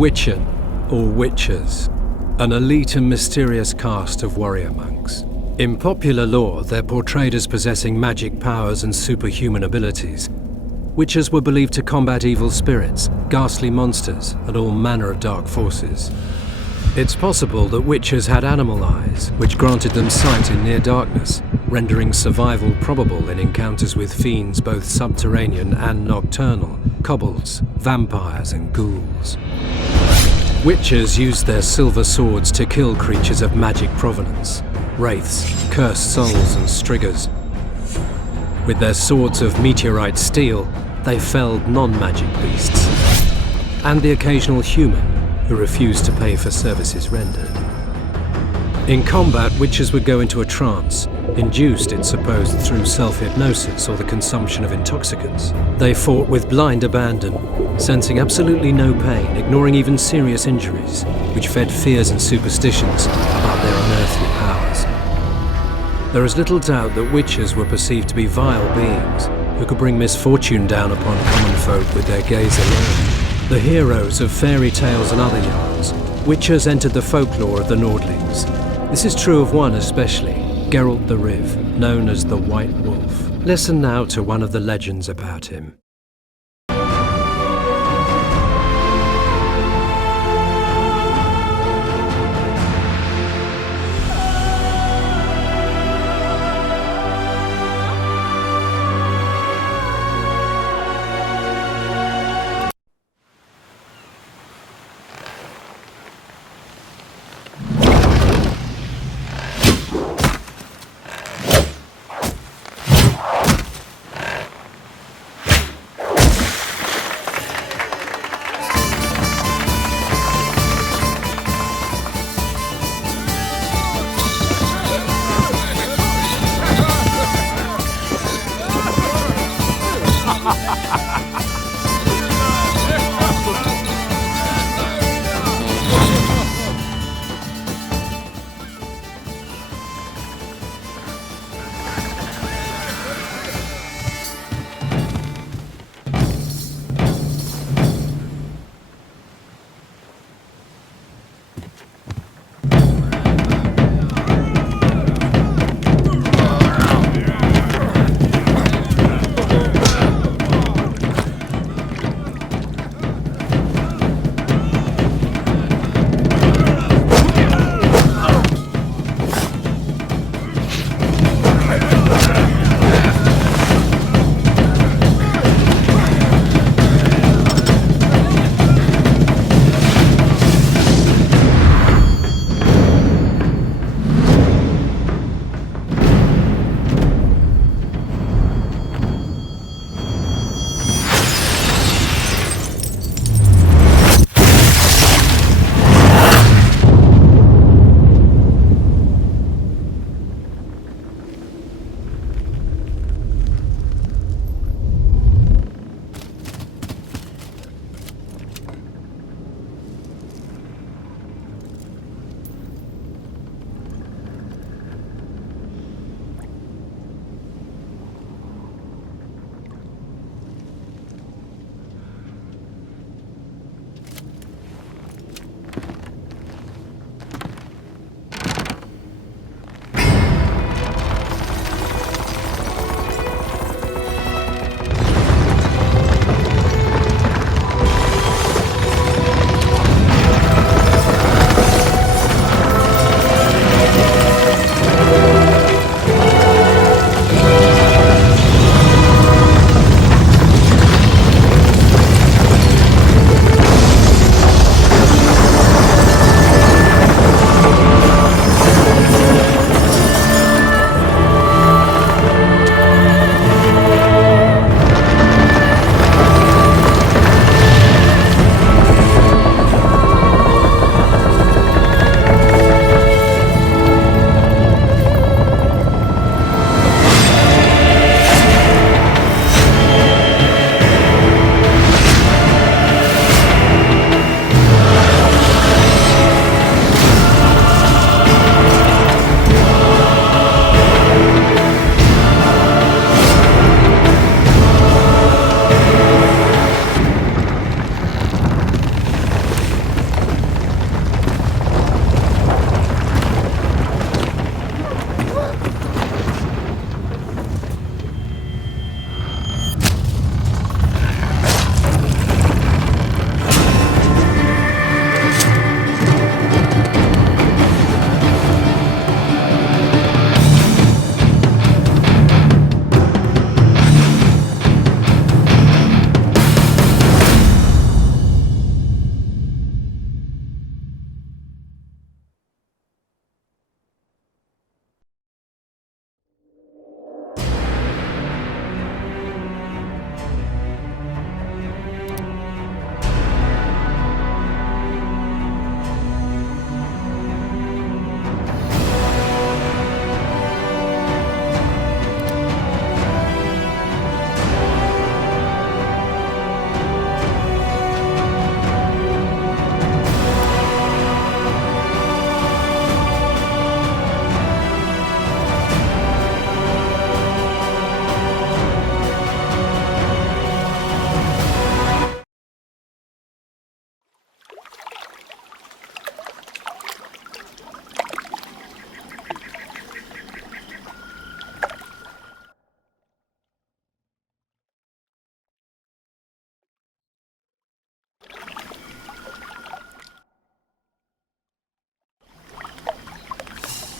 Witchen, or Witchers, an elite and mysterious caste of warrior monks. In popular lore, they're portrayed as possessing magic powers and superhuman abilities. Witchers were believed to combat evil spirits, ghastly monsters, and all manner of dark forces. It's possible that Witchers had animal eyes, which granted them sight in near darkness, rendering survival probable in encounters with fiends both subterranean and nocturnal, kobolds, vampires, and ghouls. Witchers used their silver swords to kill creatures of magic provenance, wraiths, cursed souls, and striggers. With their swords of meteorite steel, they felled non-magic beasts, and the occasional human who refused to pay for services rendered. In combat, Witchers would go into a trance, induced, it's supposed, through self-hypnosis or the consumption of intoxicants. They fought with blind abandon, sensing absolutely no pain, ignoring even serious injuries, which fed fears and superstitions about their unearthly powers. There is little doubt that Witchers were perceived to be vile beings who could bring misfortune down upon common folk with their gaze alone. The heroes of fairy tales and other yarns, Witchers entered the folklore of the Nordlings. This is true of one especially, Geralt the Riv, known as the White Wolf. Listen now to one of the legends about him.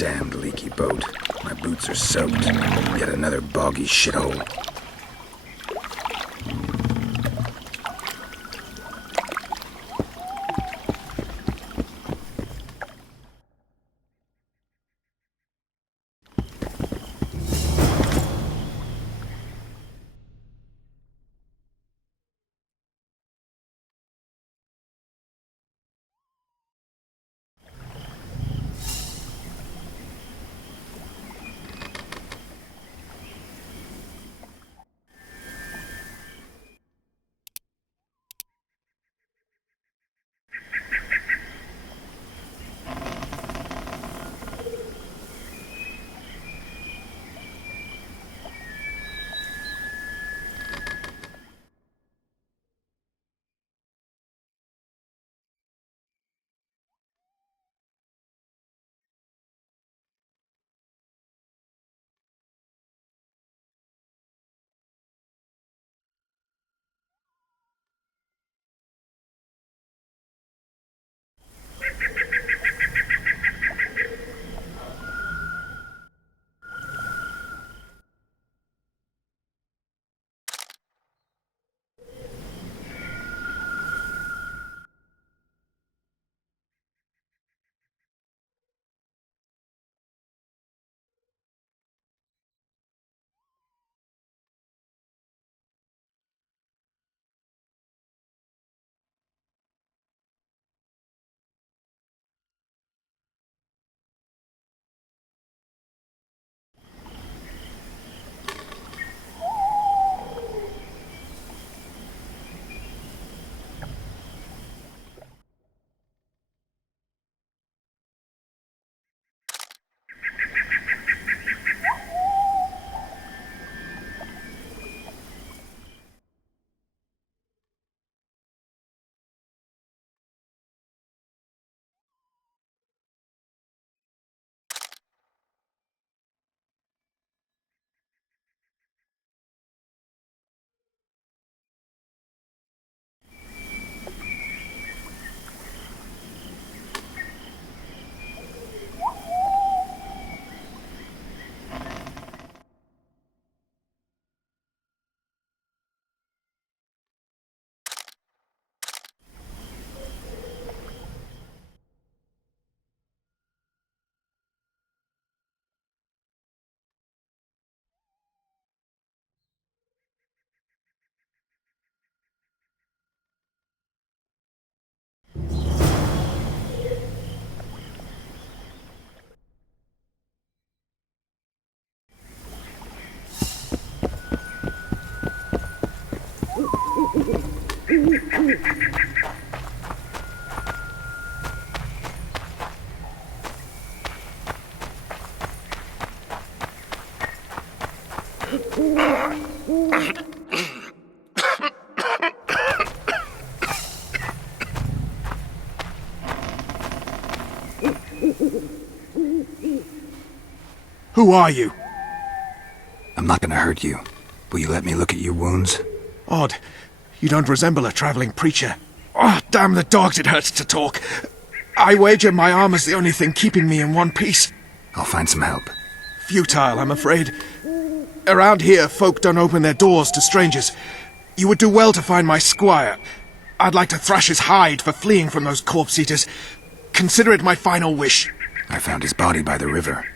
Damned leaky boat. My boots are soaked. Yet another boggy shithole. Who are you? I'm not gonna hurt you. Will you let me look at your wounds? Odd. You don't resemble a traveling preacher. Oh, damn the dogs, it hurts to talk. I wager my armor's the only thing keeping me in one piece. I'll find some help. Futile, I'm afraid. Around here, folk don't open their doors to strangers. You would do well to find my squire. I'd like to thrash his hide for fleeing from those corpse-eaters. Consider it my final wish. I found his body by the river.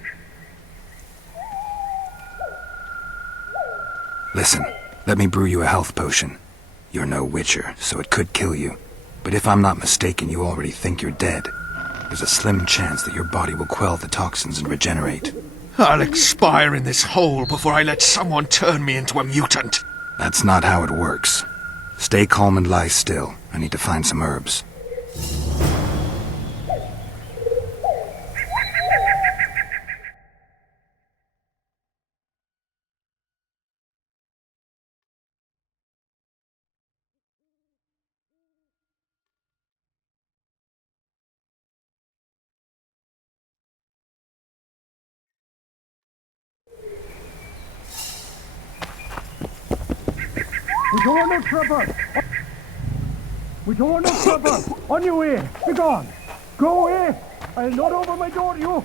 Listen, let me brew you a health potion. You're no witcher, so it could kill you. But if I'm not mistaken, you already think you're dead. There's a slim chance that your body will quell the toxins and regenerate. I'll expire in this hole before I let someone turn me into a mutant. That's not how it works. Stay calm and lie still. I need to find some herbs. We don't want no trouble. We don't want no trouble. On your way. Be gone. Go away. I'll not open my door to you.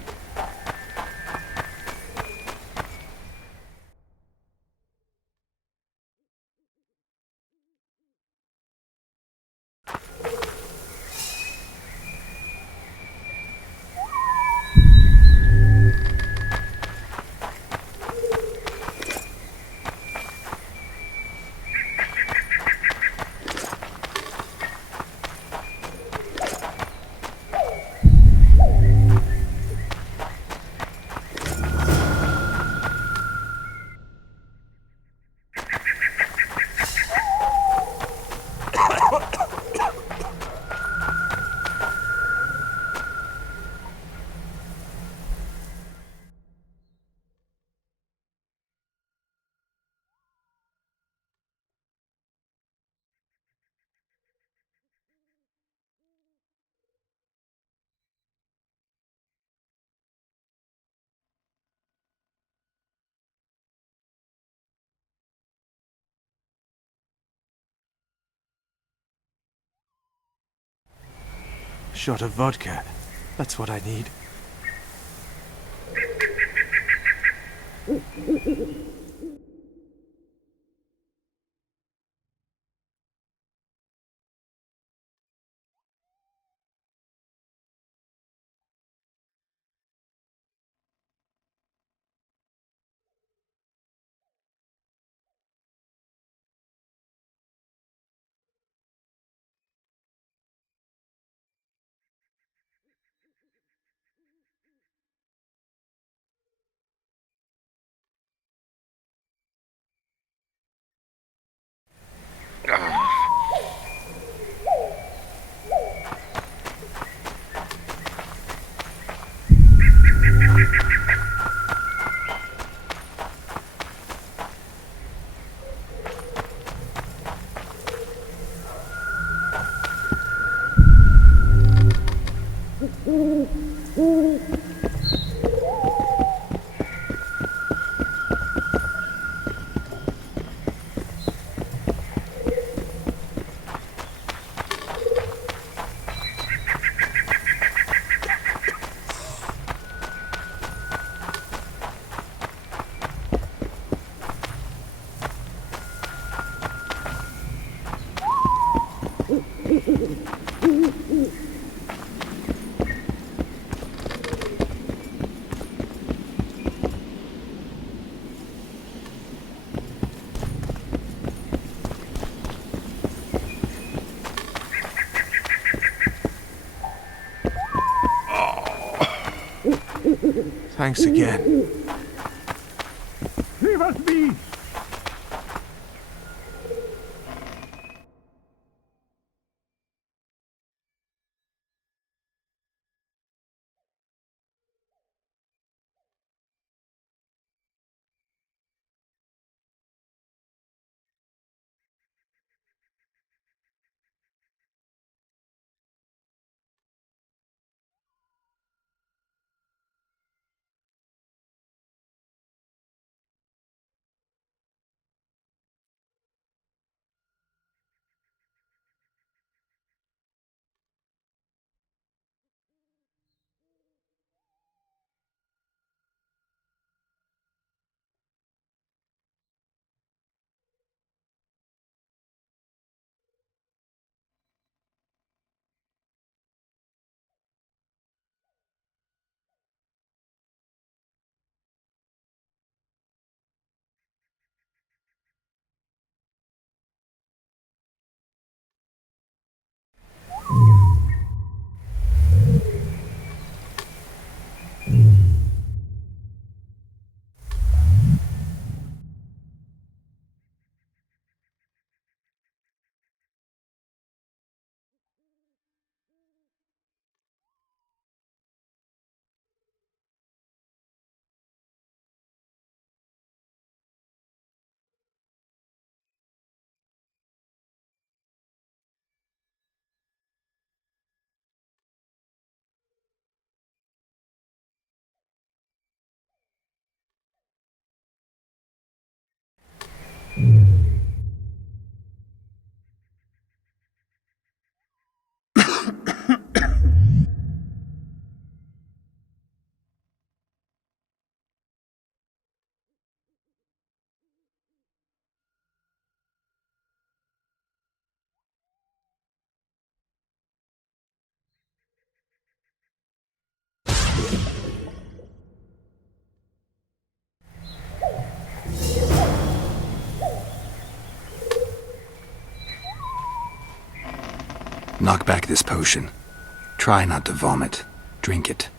shot of vodka. That's what I need. Thanks again. Leave us be! Knock back this potion. Try not to vomit. Drink it.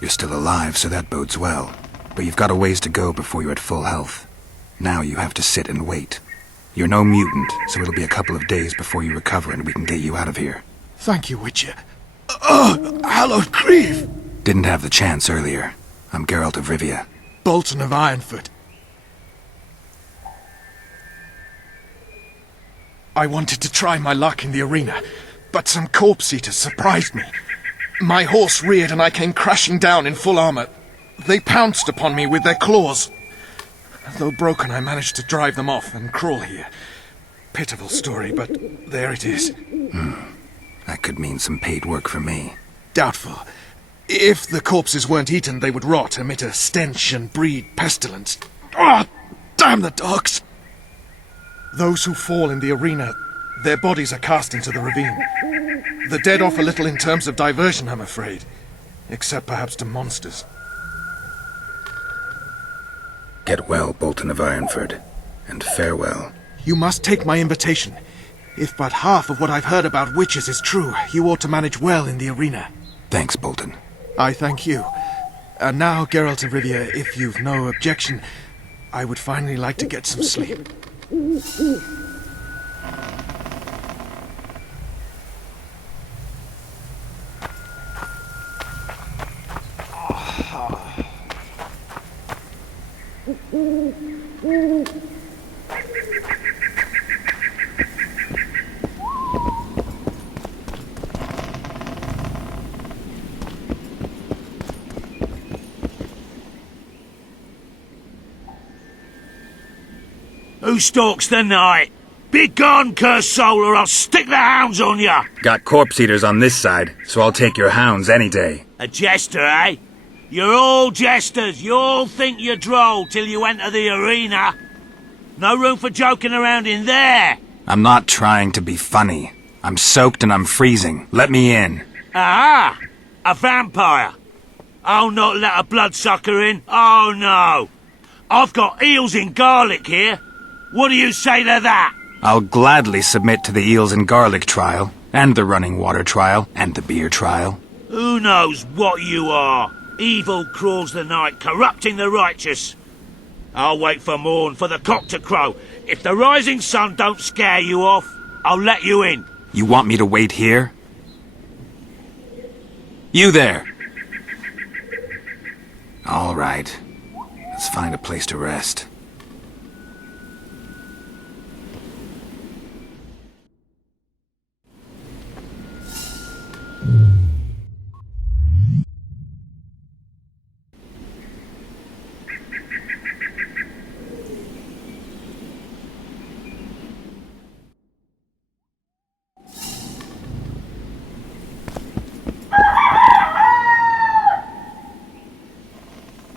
You're still alive, so that bodes well. But you've got a ways to go before you're at full health. Now you have to sit and wait. You're no mutant, so it'll be a couple of days before you recover and we can get you out of here. Thank you, Witcher. Hallowed Grief! Didn't have the chance earlier. I'm Geralt of Rivia. Bolton of Ironfoot. I wanted to try my luck in the arena, but some corpse-eaters surprised me. My horse reared and I came crashing down in full armor. They pounced upon me with their claws. Though broken, I managed to drive them off and crawl here. pitiful story, but there it is. That could mean some paid work for me. Doubtful. If the corpses weren't eaten, they would rot, emit a stench, and breed pestilence. Ah, damn the dogs! Those who fall in the arena, their bodies are cast into the ravine. The dead offer little in terms of diversion, I'm afraid. Except perhaps to monsters. Get well, Bolton of Ironford, and farewell. You must take my invitation. If but half of what I've heard about witches is true, you ought to manage well in the arena. Thanks, Bolton. I thank you. And now, Geralt of Rivia, if you've no objection, I would finally like to get some sleep. Who stalks the night? Be gone, cursed soul, or I'll stick the hounds on ya! Got corpse eaters on this side, so I'll take your hounds any day. A jester, eh? You're all jesters. You all think you're droll till you enter the arena. No room for joking around in there. I'm not trying to be funny. I'm soaked and I'm freezing. Let me in. Aha! A vampire. I'll not let a bloodsucker in. Oh, no. I've got eels in garlic here. What do you say to that? I'll gladly submit to the eels and garlic trial, and the running water trial, and the beer trial. Who knows what you are? Evil crawls the night, corrupting the righteous. I'll wait for morn, for the cock to crow. If the rising sun don't scare you off, I'll let you in. You want me to wait here? You there! All right. Let's find a place to rest.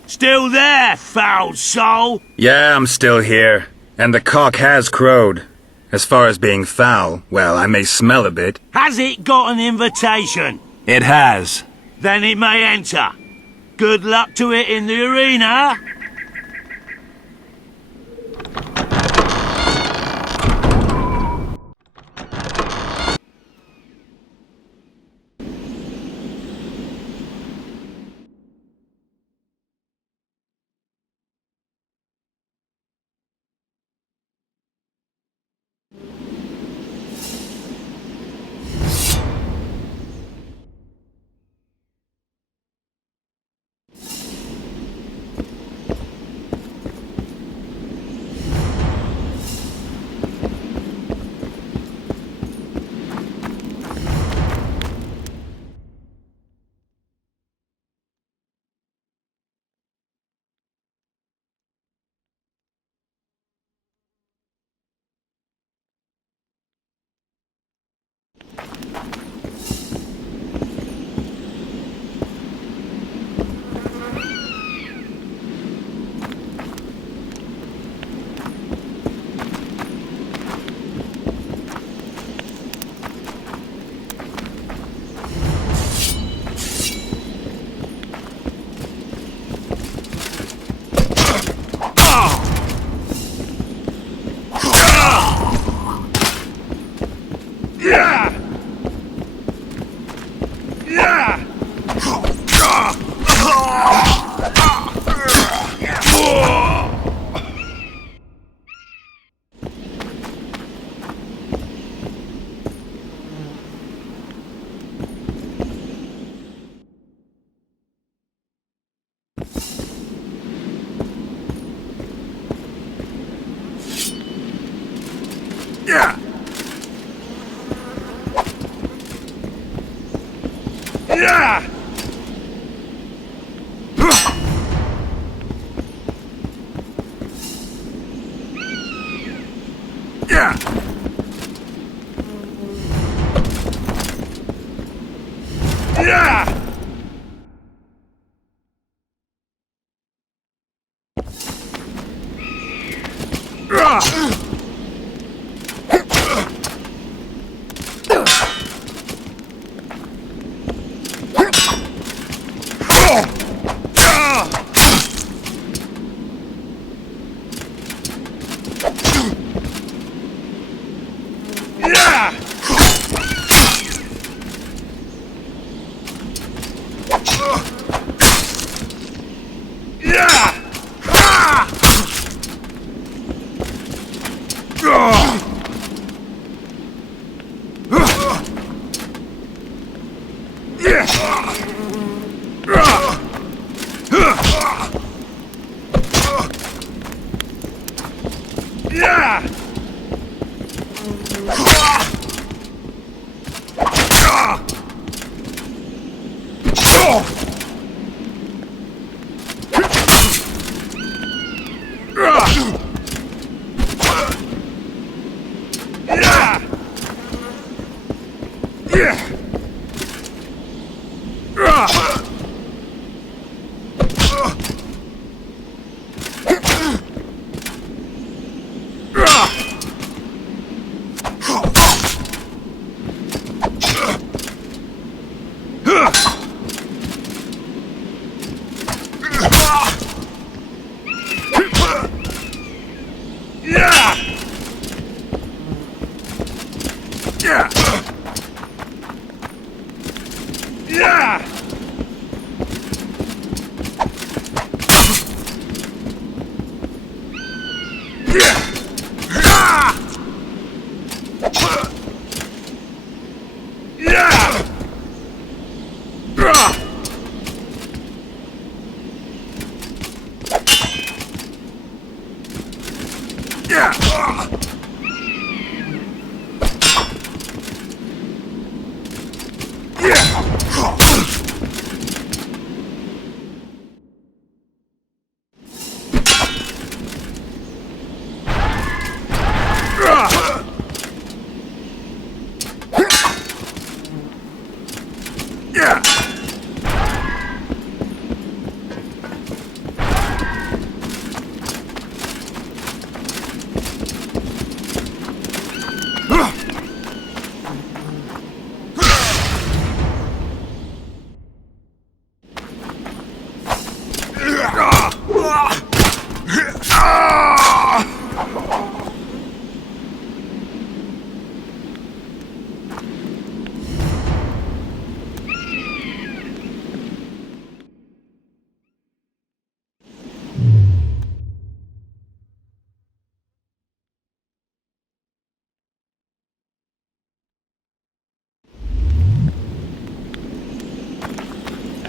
Still there, foul soul? Yeah, I'm still here. And the cock has crowed. As far as being foul, well, I may smell a bit. Has it got an invitation? It has. Then it may enter. Good luck to it in the arena.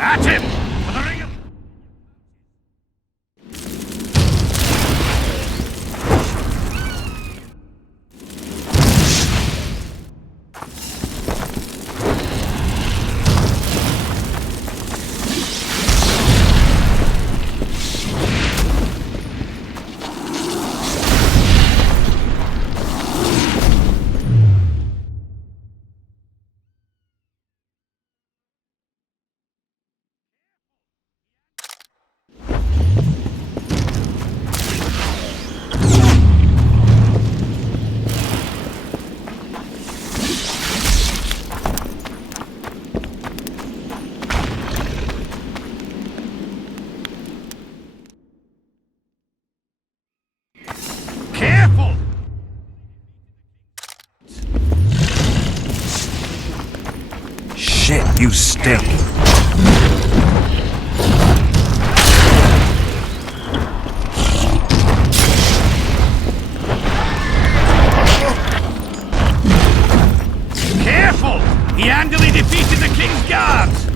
At him! For the ring of... Careful! Shit, you stink. Careful! He handily defeated the King's Guards!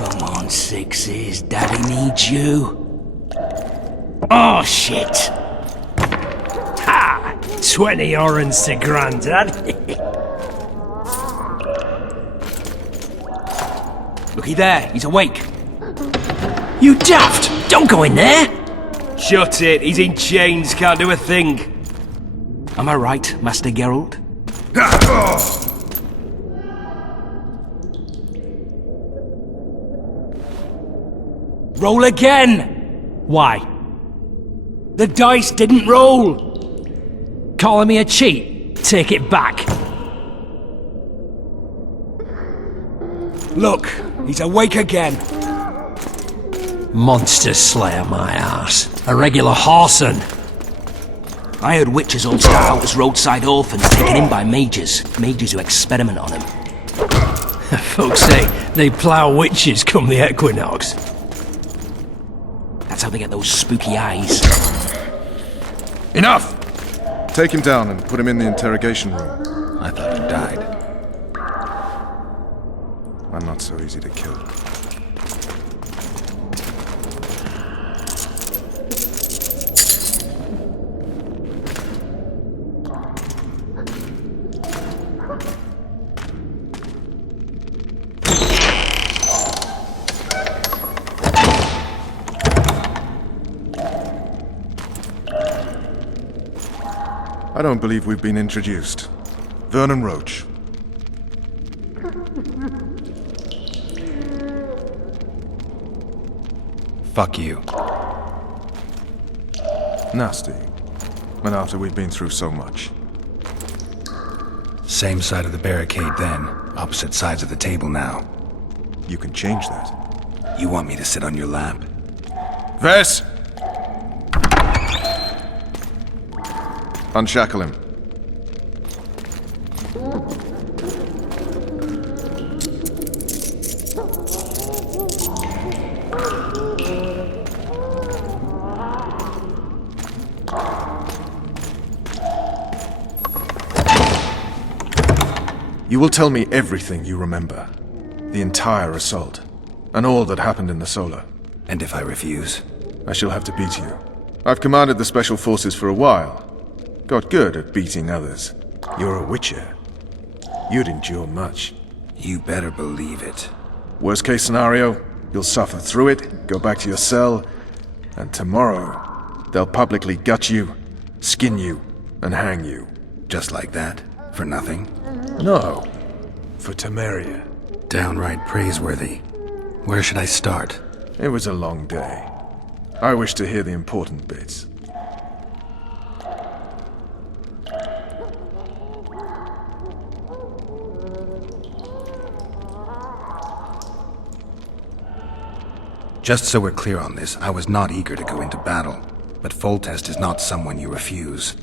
Come on, Sixes. Daddy needs you. Oh, shit. Ha! 20 orange to Grandad. Looky there, he's awake. You daft! Don't go in there! Shut it, he's in chains, can't do a thing. Am I right, Master Geralt? Roll again! Why? The dice didn't roll! Calling me a cheat? Take it back. Look, he's awake again. Monster slayer, my ass. A regular whoreson. I heard witches all start out as roadside orphans taken in by mages. Mages who experiment on them. Folks say they plough witches come the equinox. That's how they get those spooky eyes. Enough! Take him down and put him in the interrogation room. I thought you died. I'm not so easy to kill. I don't believe we've been introduced. Vernon Roach. Fuck you. Nasty. And after we've been through so much. Same side of the barricade then. Opposite sides of the table now. You can change that. You want me to sit on your lap? Vess! Unshackle him. You will tell me everything you remember. The entire assault. And all that happened in the Solar. And if I refuse? I shall have to beat you. I've commanded the Special Forces for a while. Got good at beating others. You're a Witcher. You'd endure much. You better believe it. Worst case scenario, you'll suffer through it, go back to your cell, and tomorrow, they'll publicly gut you, skin you, and hang you. Just like that? For nothing? No. For Temeria. Downright praiseworthy. Where should I start? It was a long day. I wish to hear the important bits. Just so we're clear on this, I was not eager to go into battle, but Foltest is not someone you refuse.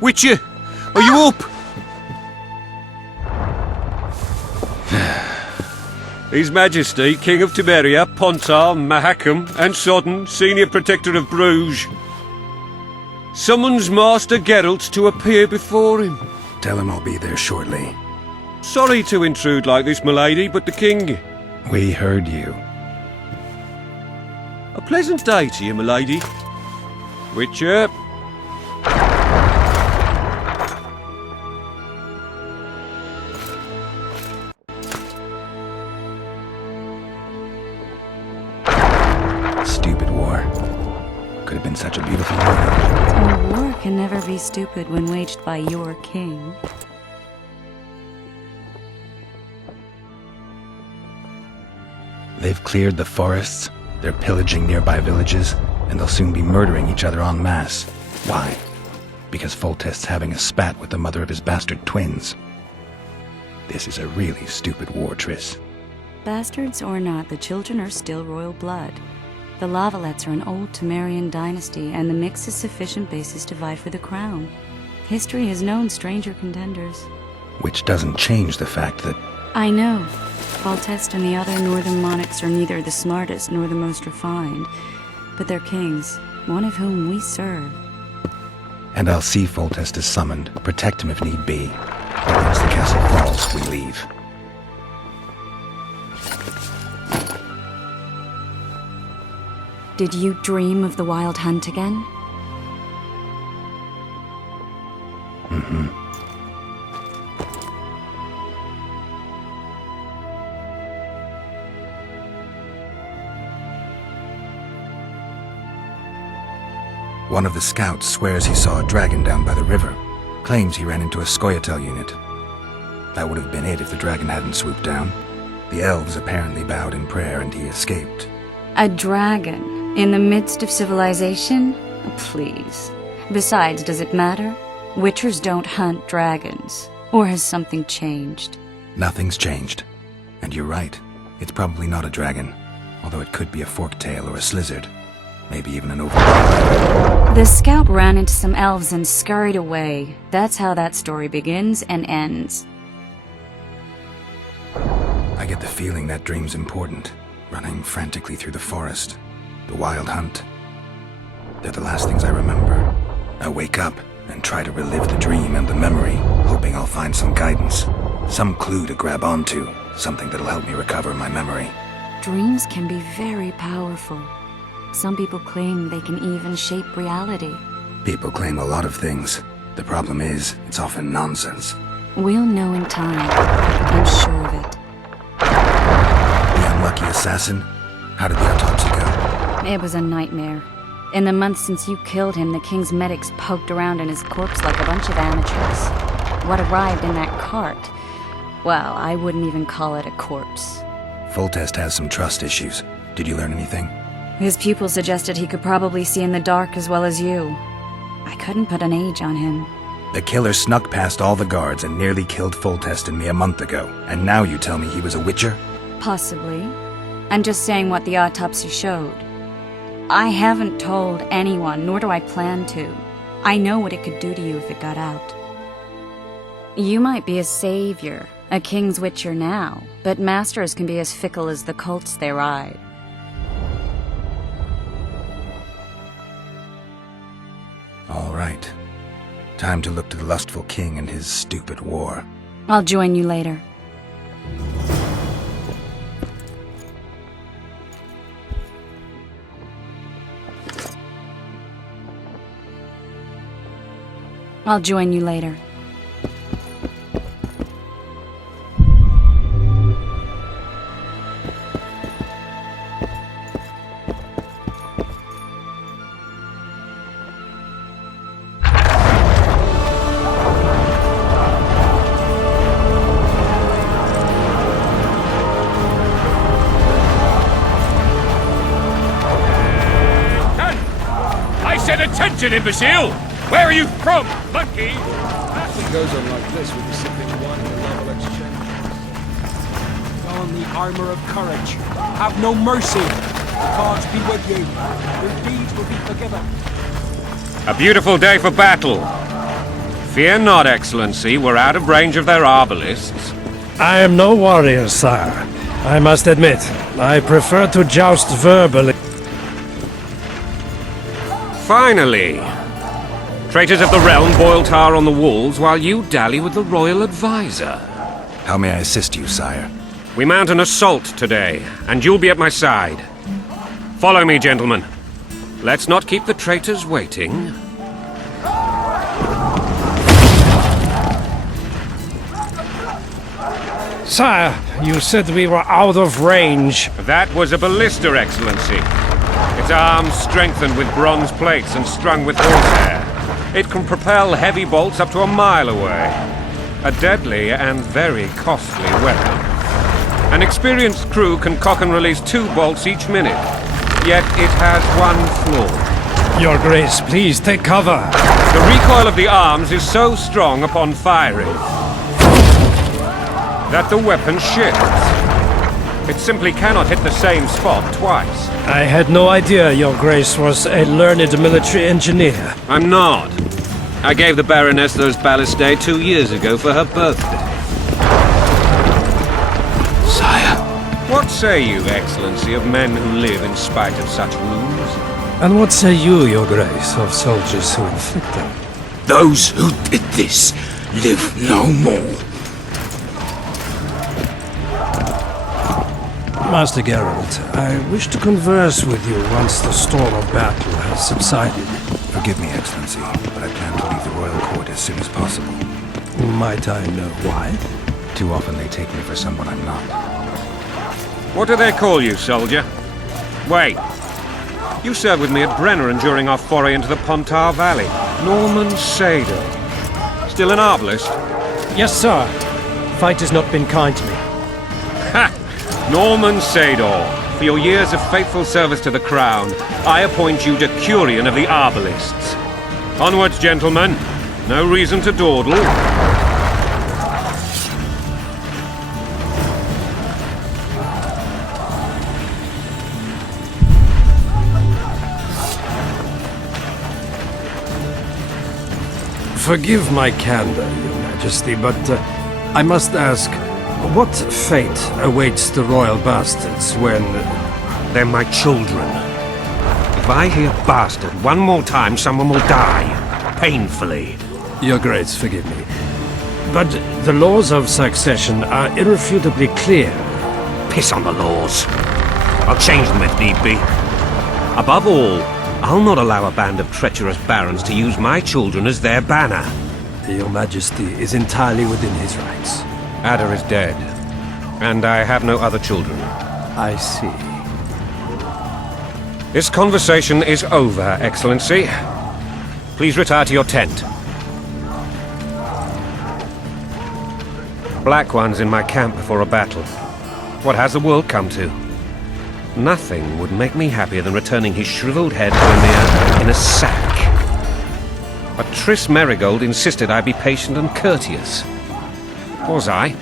Witcher, are you up? His Majesty, King of Temeria, Pontar, Mahakam, and Sodden, Senior Protector of Bruges, summons Master Geralt to appear before him. Tell him I'll be there shortly. Sorry to intrude like this, milady, but the King... We heard you. A pleasant day to you, milady. Witcher... Stupid war. Could have been such a beautiful war. A war can never be stupid when waged by your king. They've cleared the forests. They're pillaging nearby villages. and they'll soon be murdering each other en masse. Why? Because Foltest's having a spat with the mother of his bastard twins. This is a really stupid war, Triss. Bastards or not, the children are still royal blood. The Lavalettes are an old Temerian dynasty, and the mix is sufficient basis to vie for the crown. History has known stranger contenders. Which doesn't change the fact that... I know. Foltest and the other northern monarchs are neither the smartest nor the most refined, but they're kings, one of whom we serve. And I'll see Foltest is summoned, protect him if need be. But once the castle falls, we leave. Did you dream of the Wild Hunt again? Mm-hmm. One of the scouts swears he saw a dragon down by the river. Claims he ran into a Scoia'tael unit. That would have been it if the dragon hadn't swooped down. The elves apparently bowed in prayer and he escaped. A dragon? In the midst of civilization? Please. Besides, does it matter? Witchers don't hunt dragons. Or has something changed? Nothing's changed. And you're right. It's probably not a dragon. Although it could be a forktail or a slizzard. Maybe even an overlord. The scout ran into some elves and scurried away. That's how that story begins and ends. I get the feeling that dream's important. Running frantically through the forest. The Wild Hunt. They're the last things I remember. I wake up and try to relive the dream and the memory, hoping I'll find some guidance. Some clue to grab onto. Something that'll help me recover my memory. Dreams can be very powerful. Some people claim they can even shape reality. People claim a lot of things. The problem is, it's often nonsense. We'll know in time. I'm sure of it. The unlucky assassin? How did the autopsy go? It was a nightmare. In the months since you killed him, the king's medics poked around in his corpse like a bunch of amateurs. What arrived in that cart? Well, I wouldn't even call it a corpse. Foltest has some trust issues. Did you learn anything? His pupil suggested he could probably see in the dark as well as you. I couldn't put an age on him. The killer snuck past all the guards and nearly killed Foltest and me a month ago. And now you tell me he was a witcher? Possibly. I'm just saying what the autopsy showed. I haven't told anyone, nor do I plan to. I know what it could do to you if it got out. You might be a savior, a king's witcher now, but masters can be as fickle as the colts they ride. All right. Time to look to the lustful king and his stupid war. I'll join you later. I'll join you later. I said attention, imbecile! Where are you from, monkey? It goes on like this with the sipping wine and the level exchange. Don the armor of courage. Have no mercy. The gods be with you. Your deeds will be forgiven. A beautiful day for battle. Fear not, Excellency, we're out of range of their arbalists. I am no warrior, sire. I must admit, I prefer to joust verbally. Finally! Traitors of the realm boil tar on the walls while you dally with the royal advisor. How may I assist you, sire? We mount an assault today, and you'll be at my side. Follow me, gentlemen. Let's not keep the traitors waiting. Sire, you said we were out of range. That was a ballista, Excellency. Its arms strengthened with bronze plates and strung with horsehair. It can propel heavy bolts up to a mile away. A deadly and very costly weapon. An experienced crew can cock and release 2 bolts each minute. Yet it has one flaw. Your Grace, please take cover. The recoil of the arms is so strong upon firing that the weapon shifts. It simply cannot hit the same spot twice. I had no idea Your Grace was a learned military engineer. I'm not. I gave the Baroness those ballistae 2 years ago for her birthday. Sire. What say you, Excellency, of men who live in spite of such wounds? And what say you, Your Grace, of soldiers who inflict them? Those who did this live no more. Master Geralt, I wish to converse with you once the storm of battle has subsided. Forgive me, Excellency, but I plan to leave the royal court as soon as possible. Might I know why? Too often they take me for someone I'm not. What do they call you, soldier? Wait. You served with me at Brenneran during our foray into the Pontar Valley. Norman Sado. Still an arbalist? Yes, sir. Fight has not been kind to me. Ha! Norman Sador, for your years of faithful service to the Crown, I appoint you Decurion of the Arbalists. Onwards, gentlemen. No reason to dawdle. Forgive my candor, Your Majesty, but I must ask, what fate awaits the royal bastards when... They're my children. If I hear bastard one more time, someone will die. Painfully. Your Grace, forgive me. But the laws of succession are irrefutably clear. Piss on the laws. I'll change them if need be. Above all, I'll not allow a band of treacherous barons to use my children as their banner. Your Majesty is entirely within his rights. Ada is dead, and I have no other children. I see. This conversation is over, Excellency. Please retire to your tent. Black One's in my camp before a battle. What has the world come to? Nothing would make me happier than returning his shriveled head to Emir in a sack. But Triss Merigold insisted I be patient and courteous. Was I?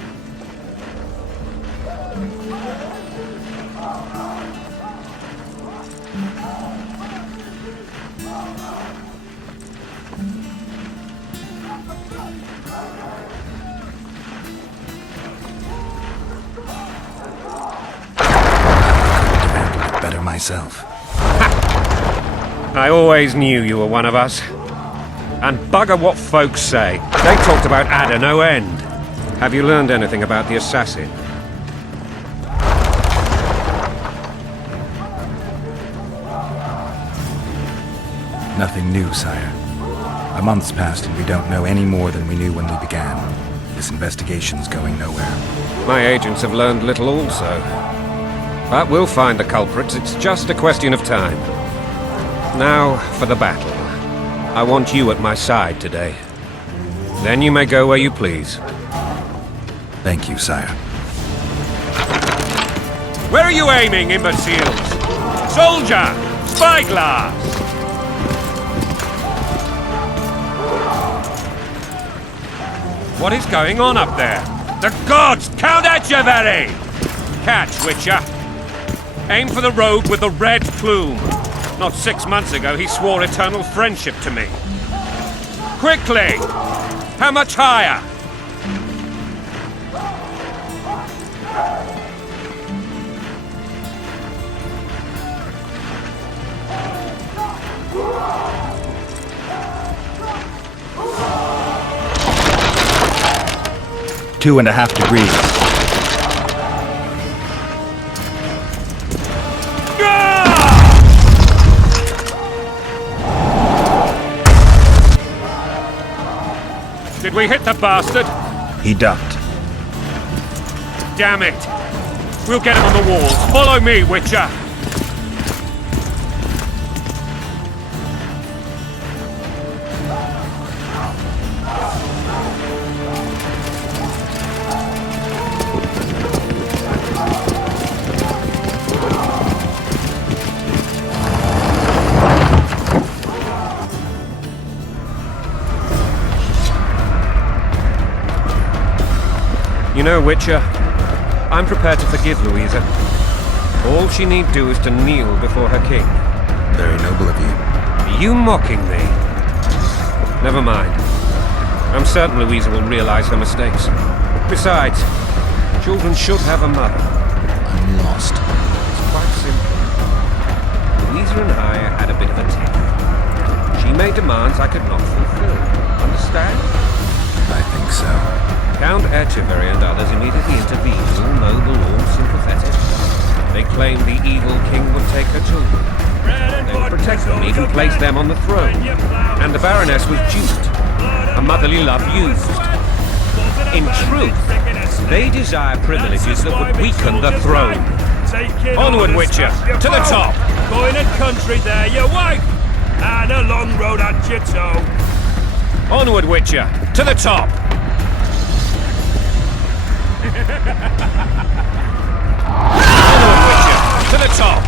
Better myself. I always knew you were one of us. And bugger what folks say. They talked about Ada no end. Have you learned anything about the assassin? Nothing new, sire. A month's passed and we don't know any more than we knew when we began. This investigation's going nowhere. My agents have learned little also. But we'll find the culprits. It's just a question of time. Now, for the battle. I want you at my side today. Then you may go where you please. Thank you, sire. Where are you aiming, imbeciles? Soldier! Spyglass! What is going on up there? The gods! Count Etcheverry! Catch, Witcher. Aim for the rogue with the red plume. Not 6 months ago, he swore eternal friendship to me. Quickly! How much higher? Two and a half degrees. Did we hit the bastard? He ducked. Damn it! We'll get him on the walls. Follow me, Witcher! know, Witcher, I'm prepared to forgive Louisa. All she need do is to kneel before her king. Very noble of you. Are you mocking me? Never mind. I'm certain Louisa will realize her mistakes. Besides, children should have a mother. I'm lost. It's quite simple. Louisa and I had a bit of a tiff. She made demands I could not fulfill. Understand? I think so. Count Etcheverry and others immediately intervened, all noble, all sympathetic. They claimed the evil king would take her children. They would protect them, even place them on the throne. And the Baroness was duped. A motherly love used. In truth, they desire privileges that would weaken the throne. Onward, Witcher, to the top! Going and country there, your wife! And a long road at your toe. Onward, Witcher, to the top! Onward, Witcher, to the top!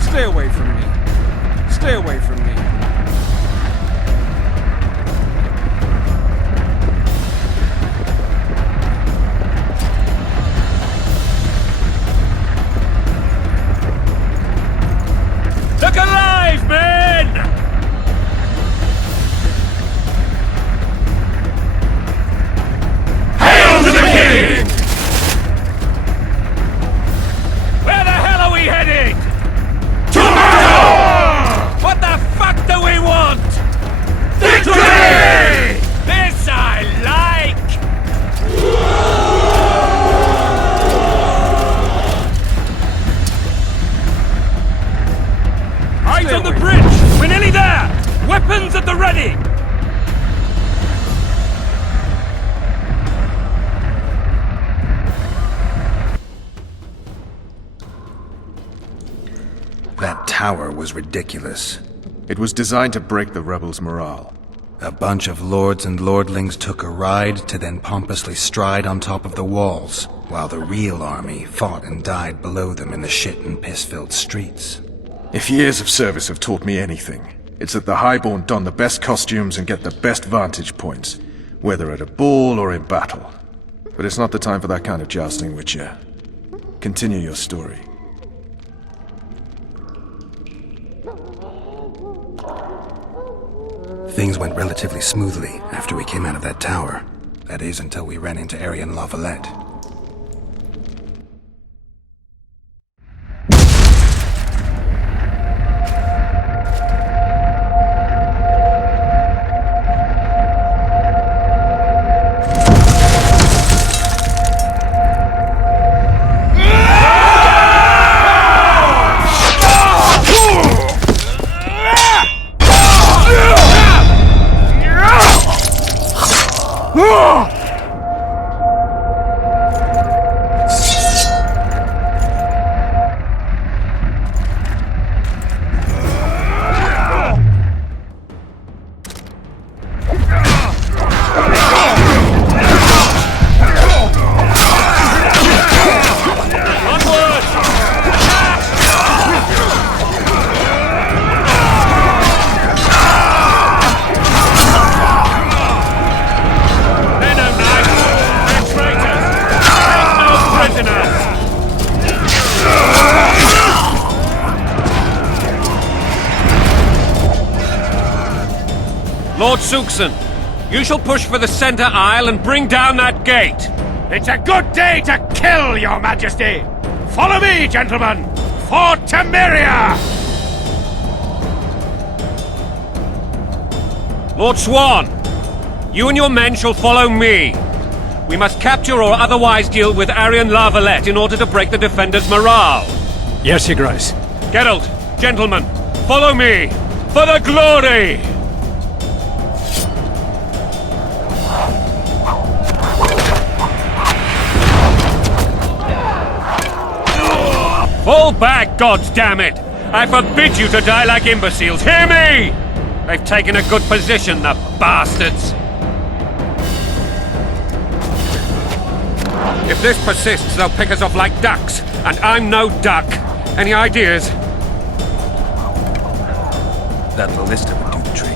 Stay away from me. Stay away from me. Look alive, men! Hail to the king! Where the hell are we heading? What the fuck do we want? Victory! This I like! Eyes on the bridge! We're nearly there! Weapons at the ready! That tower was ridiculous. It was designed to break the rebels' morale. A bunch of lords and lordlings took a ride to then pompously stride on top of the walls, while the real army fought and died below them in the shit and piss-filled streets. If years of service have taught me anything, it's that the Highborn don the best costumes and get the best vantage points, whether at a ball or in battle. But it's not the time for that kind of jousting, Witcher. Continue your story. Things went relatively smoothly after we came out of that tower. That is, until we ran into Aryan La Valette. Lord Suxon, you shall push for the center aisle and bring down that gate. It's a good day to kill, your majesty! Follow me, gentlemen! For Temeria! Lord Swan, you and your men shall follow me. We must capture or otherwise deal with Aryan La Valette in order to break the defenders' morale. Yes, Your Grace. Geralt, gentlemen, follow me! For the glory! Fall back, goddammit! I forbid you to die like imbeciles, hear me! They've taken a good position, the bastards! If this persists, they'll pick us off like ducks, and I'm no duck. Any ideas? That ballista would do the trick.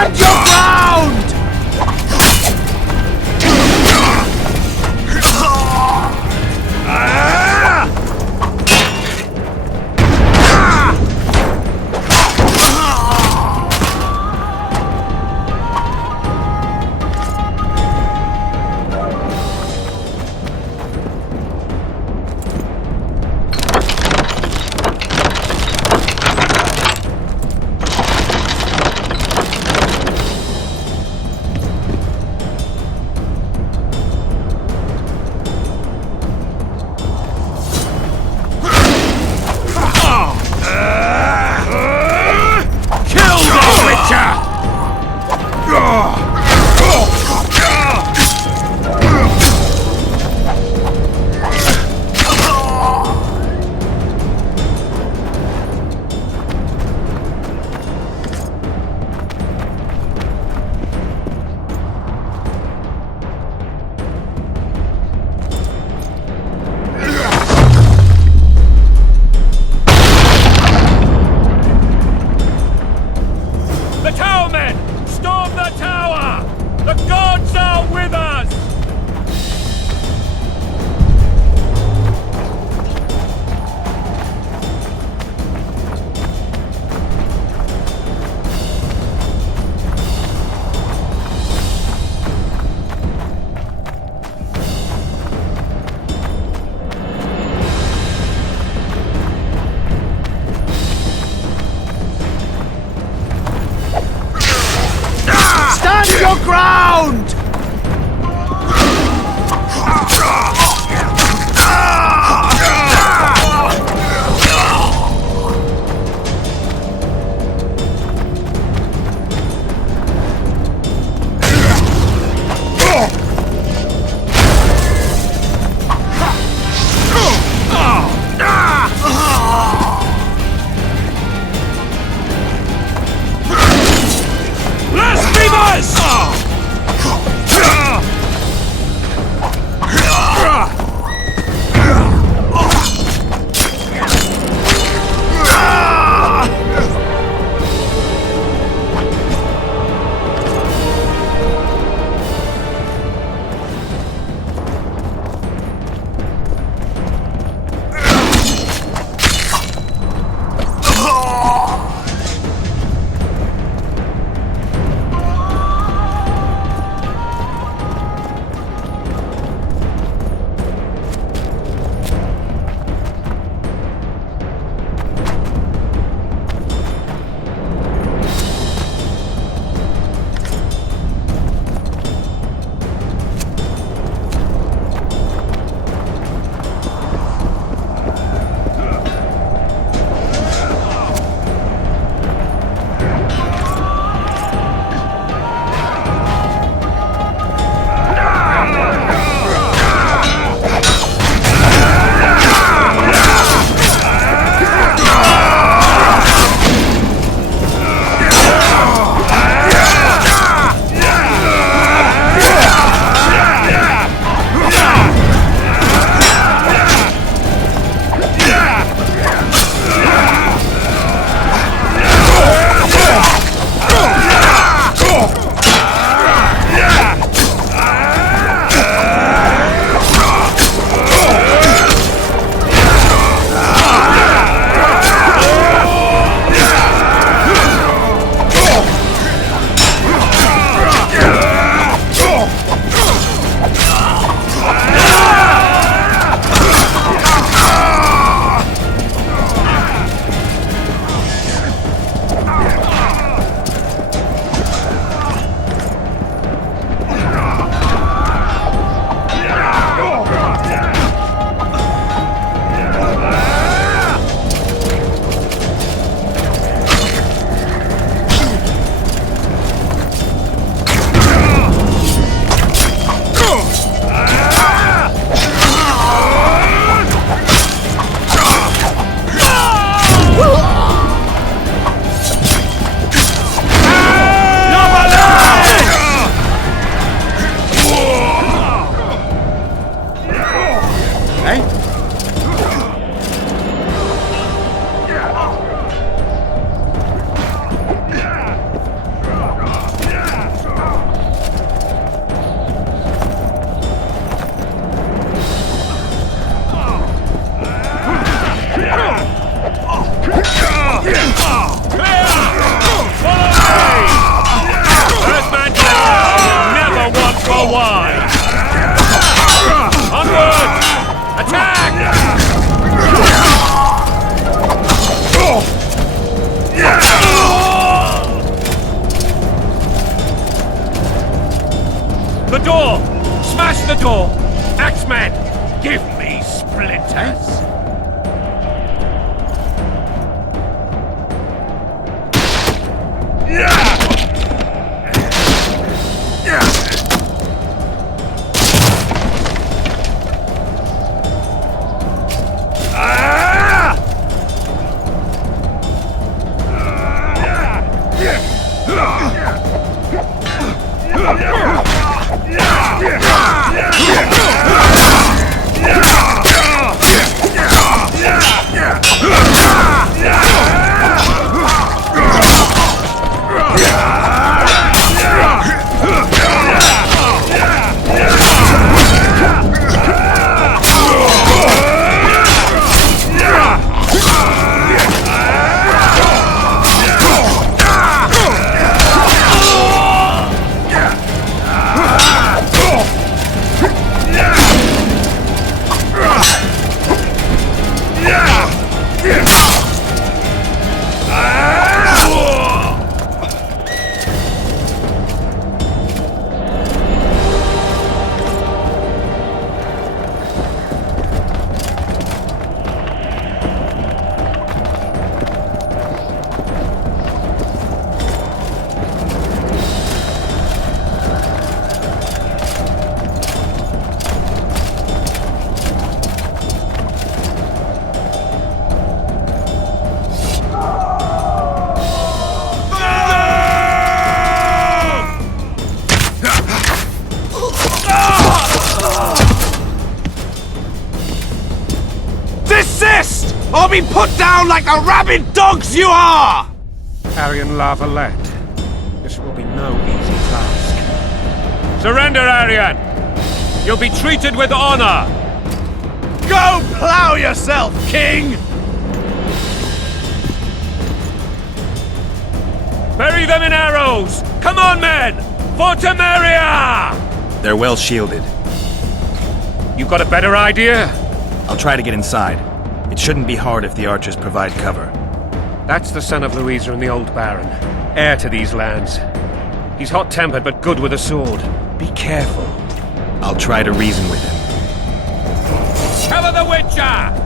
Stand your ground! The towermen! Storm the tower! The gods are with us! Stand your ground! Blasphemers! The door! Smash the door! Axemen, give me splinters! Desist! Or be put down like the rabid dogs you are! Aryan La Valette, this will be no easy task. Surrender, Aryan! You'll be treated with honor! Go plow yourself, King! Bury them in arrows! Come on, men! For Temeria! They're well shielded. You got a better idea? I'll try to get inside. It shouldn't be hard if the archers provide cover. That's the son of Louisa and the old Baron, heir to these lands. He's hot-tempered but good with a sword. Be careful. I'll try to reason with him. Cover the Witcher!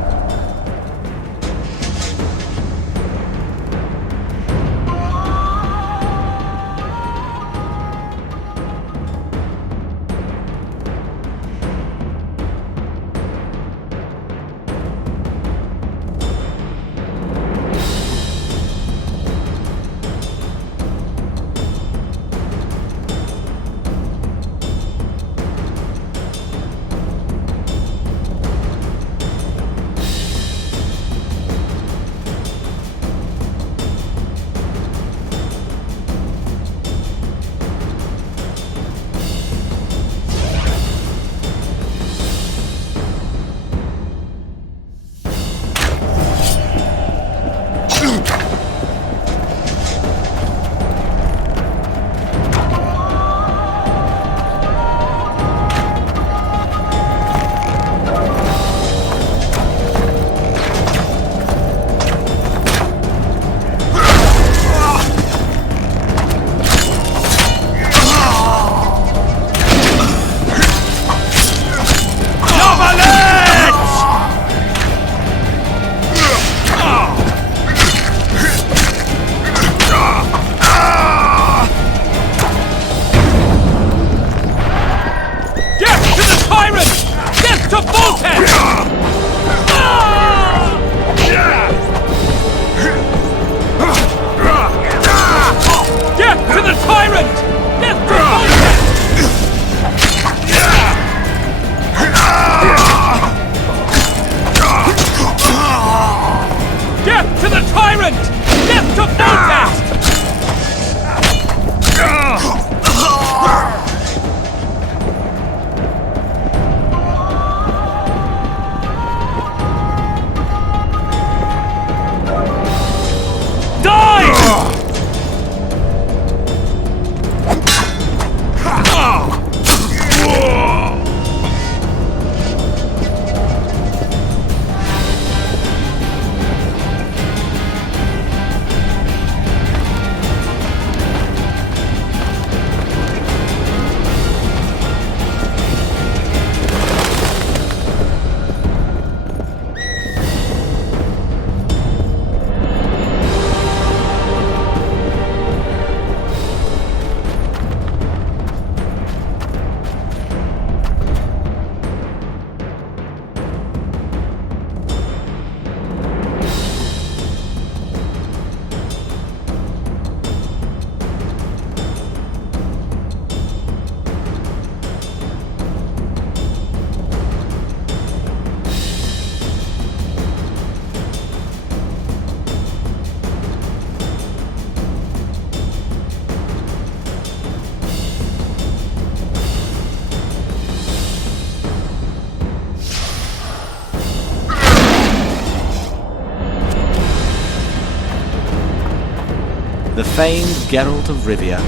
famed Geralt of Rivia.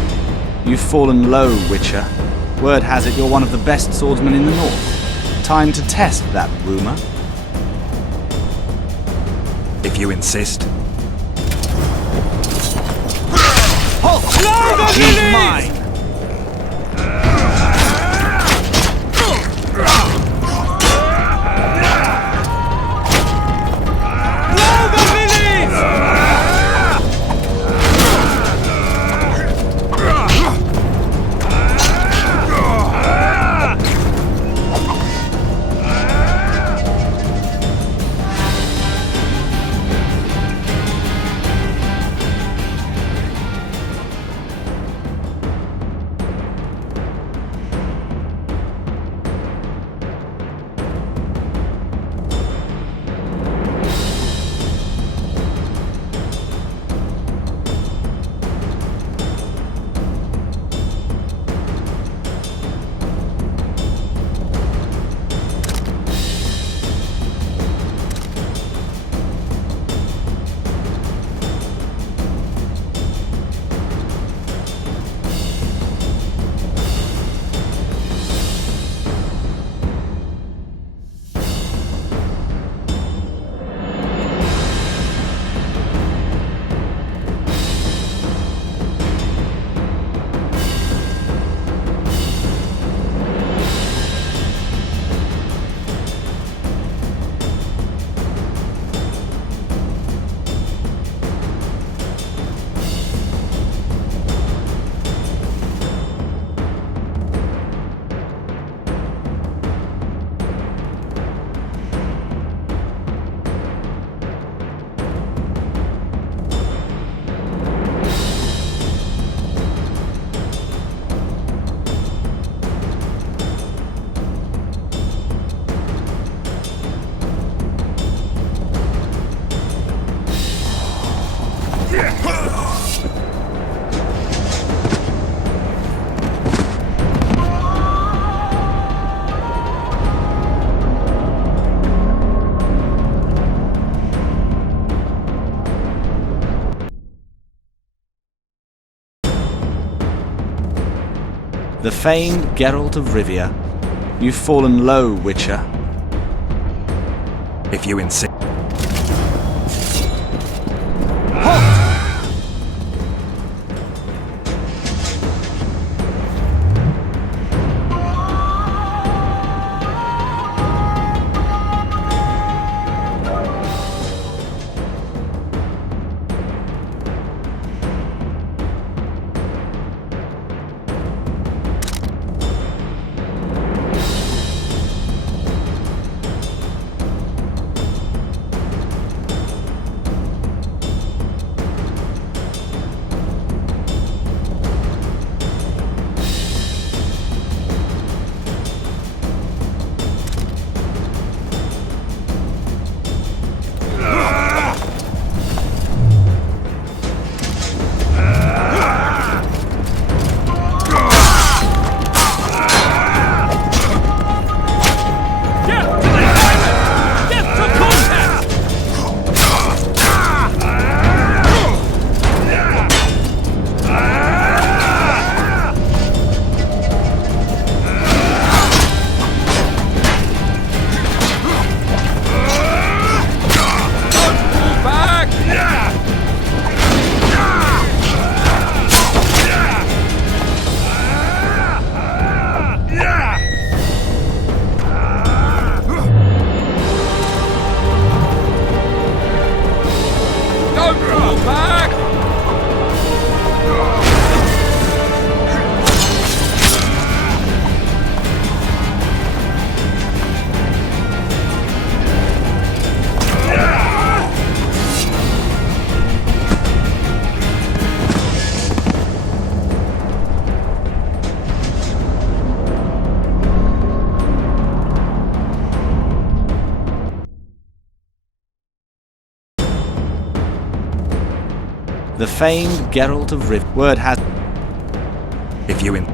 You've fallen low, Witcher. Word has it you're one of the best swordsmen in the north. Time to test that rumor. If you insist. Halt! No, he's mine! The famed Geralt of Rivia. You've fallen low, Witcher. If you insist. The famed Geralt of Rivia. Word has... If you in...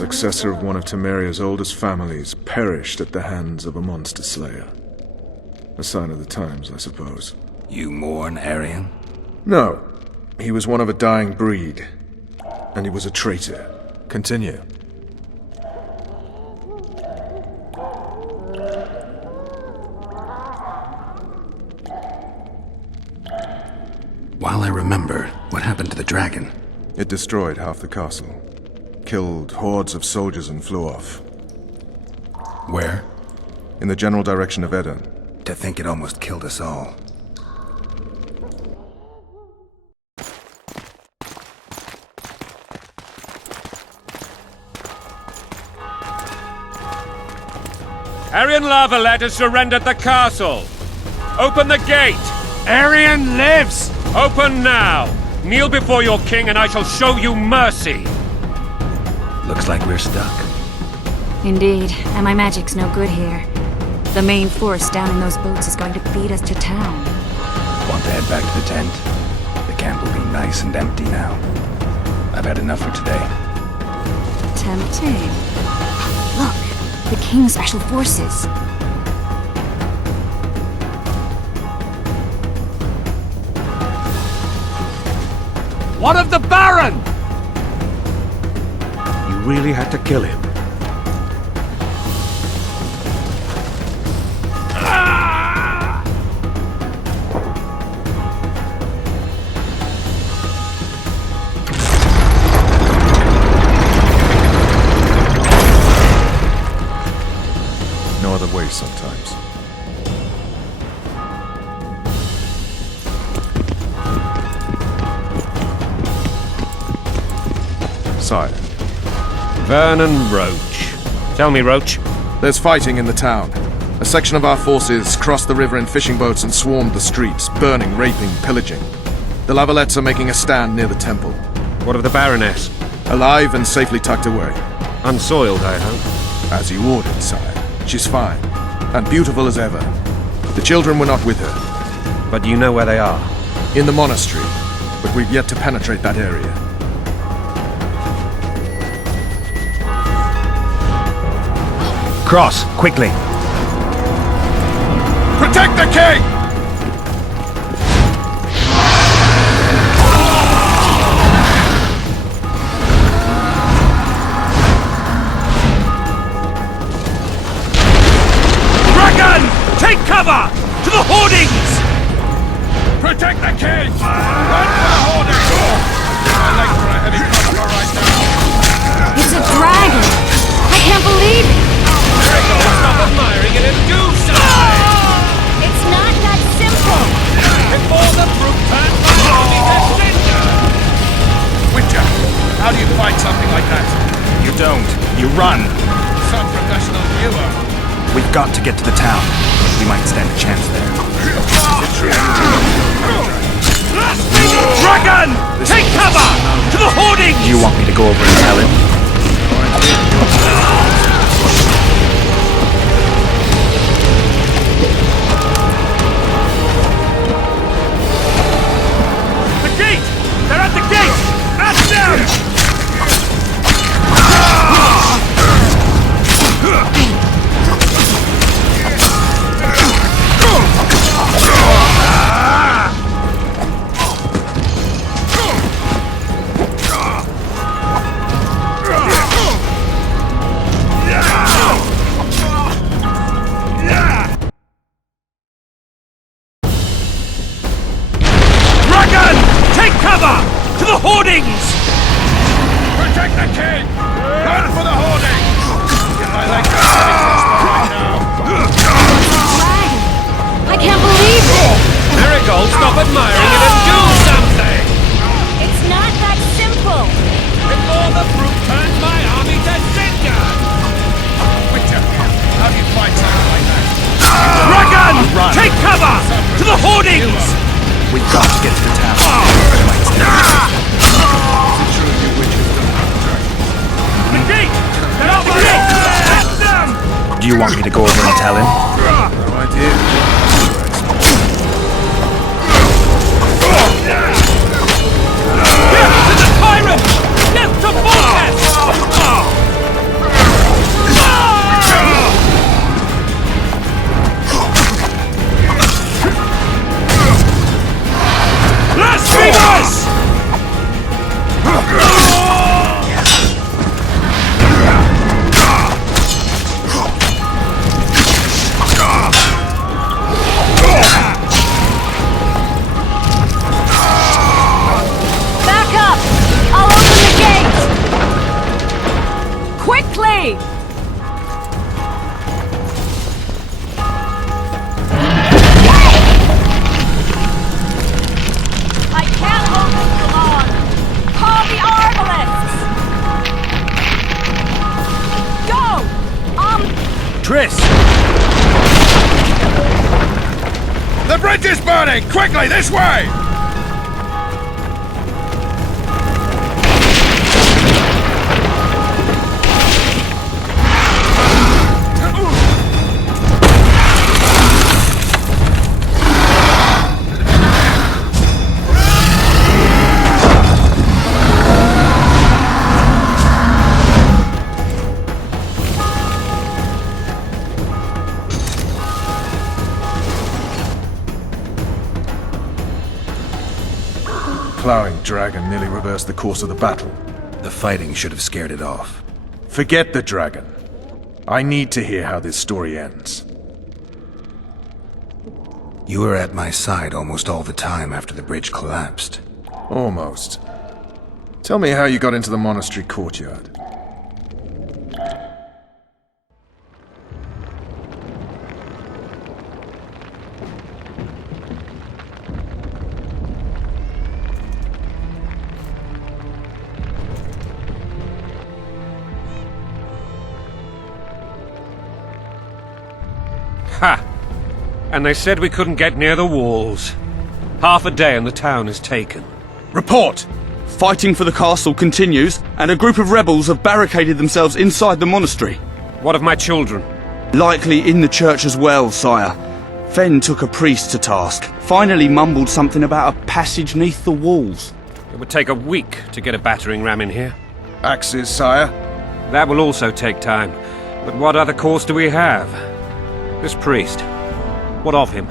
successor of one of Temeria's oldest families, perished at the hands of a monster slayer. A sign of the times, I suppose. You mourn Arian? No. He was one of a dying breed. And he was a traitor. Continue. While I remember, what happened to the dragon? It destroyed half the castle. Killed hordes of soldiers and flew off. Where? In the general direction of Edern. To think it almost killed us all. Arian Lavalet has surrendered the castle. Open the gate. Arian lives! Open now. Kneel before your king and I shall show you mercy. Looks like we're stuck. Indeed, and my magic's no good here. The main force down in those boats is going to beat us to town. Want to head back to the tent? The camp will be nice and empty now. I've had enough for today. Tempting. Look, the king's special forces. What of the Baron? You really had to kill him. No other way sometimes. Sire. Vernon Roach. Tell me, Roach. There's fighting in the town. A section of our forces crossed the river in fishing boats and swarmed the streets, burning, raping, pillaging. The Lavalets are making a stand near the temple. What of the Baroness? Alive and safely tucked away. Unsoiled, I hope. As you ordered, sire. She's fine. And beautiful as ever. The children were not with her. But you know where they are? In the monastery. But we've yet to penetrate that area. Cross, quickly. Protect the king! Dragon! Take cover! To the hoardings! Protect the king! Run for the hoardings! My legs are a heavy cover right now. It's a dragon! I can't believe it! Stop admiring it and do something! It's not that simple! Before the brute turns my army to cinder! Witcher, how do you fight something like that? You don't. You run. Some professional viewer. We've got to get to the town. We might stand a chance there. Dragon! Take cover! To the hoardings! Do you want me to go over and tell him? The gate! They're at the gate! At them! Dragon! Take cover! To the hoardings! Protect the king! Run for the hoardings! My legs are heavy right now. Dragon! I can't believe it! Marigold, stop admiring it and do something! It's not that simple! Before the brute turns my army to cinder! Witcher, how do you fight something like that? Dragon! Run. Take cover! To the hoardings! We've got to get to the town. We might stand a chance. The gate! They're at the gate! At them! Do you want me to go over and tell him? No idea. To the tyrant! Death to Volkes! bridge is burning! Quickly, this way! Plowing dragon nearly reversed the course of the battle. The fighting should have scared it off. Forget the dragon. I need to hear how this story ends. You were at my side almost all the time after the bridge collapsed. Almost. Tell me how you got into the monastery courtyard. Ha! And they said we couldn't get near the walls. Half a day and the town is taken. Report! Fighting for the castle continues, and a group of rebels have barricaded themselves inside the monastery. What of my children? Likely in the church as well, sire. Fen took a priest to task, finally mumbled something about a passage neath the walls. It would take a week to get a battering ram in here. Axes, sire? That will also take time. But what other course do we have? This priest. What of him?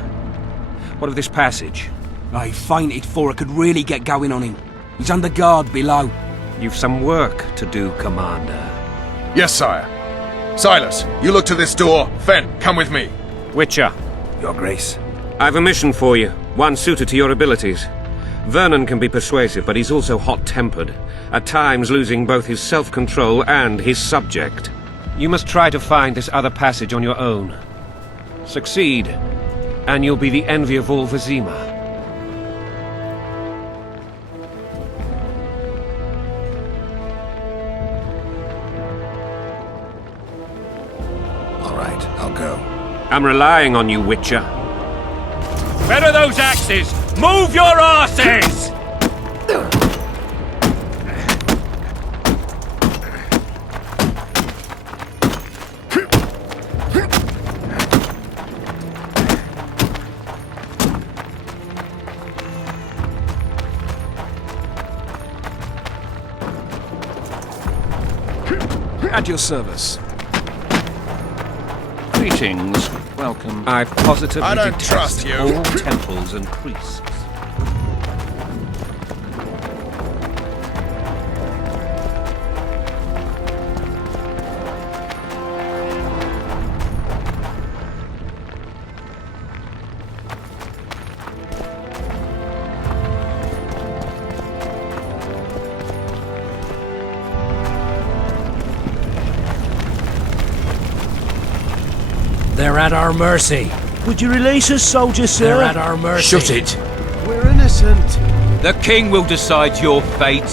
What of this passage? I fainted before I could really get going on him. He's under guard below. You've some work to do, Commander. Yes, sire. Silas, you look to this door. Fen, come with me. Witcher. Your Grace. I've a mission for you, one suited to your abilities. Vernon can be persuasive, but he's also hot-tempered, at times losing both his self-control and his subject. You must try to find this other passage on your own. Succeed, and you'll be the envy of all Vizima. All right, I'll go. I'm relying on you, Witcher. Where are those axes? Move your arses! At your service. Greetings. Welcome. I positively I don't detest trust you. all temples and priests. They're at our mercy. Would you release us, soldier, sir? They're at our mercy. Shut it. We're innocent. The king will decide your fate.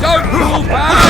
Don't pull back!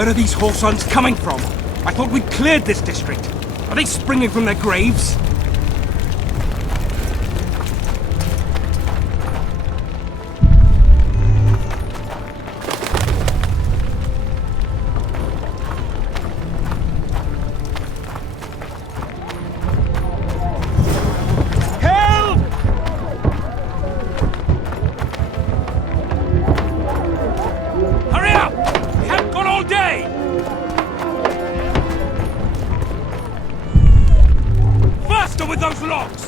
Where are these Horsons coming from? I thought we'd cleared this district. Are they springing from their graves? With those logs!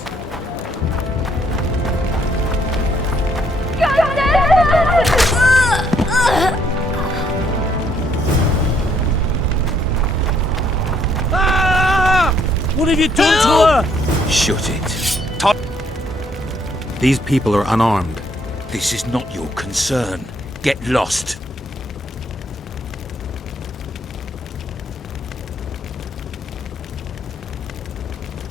What have you done to her? Shut it. Todd! These people are unarmed. This is not your concern. Get lost.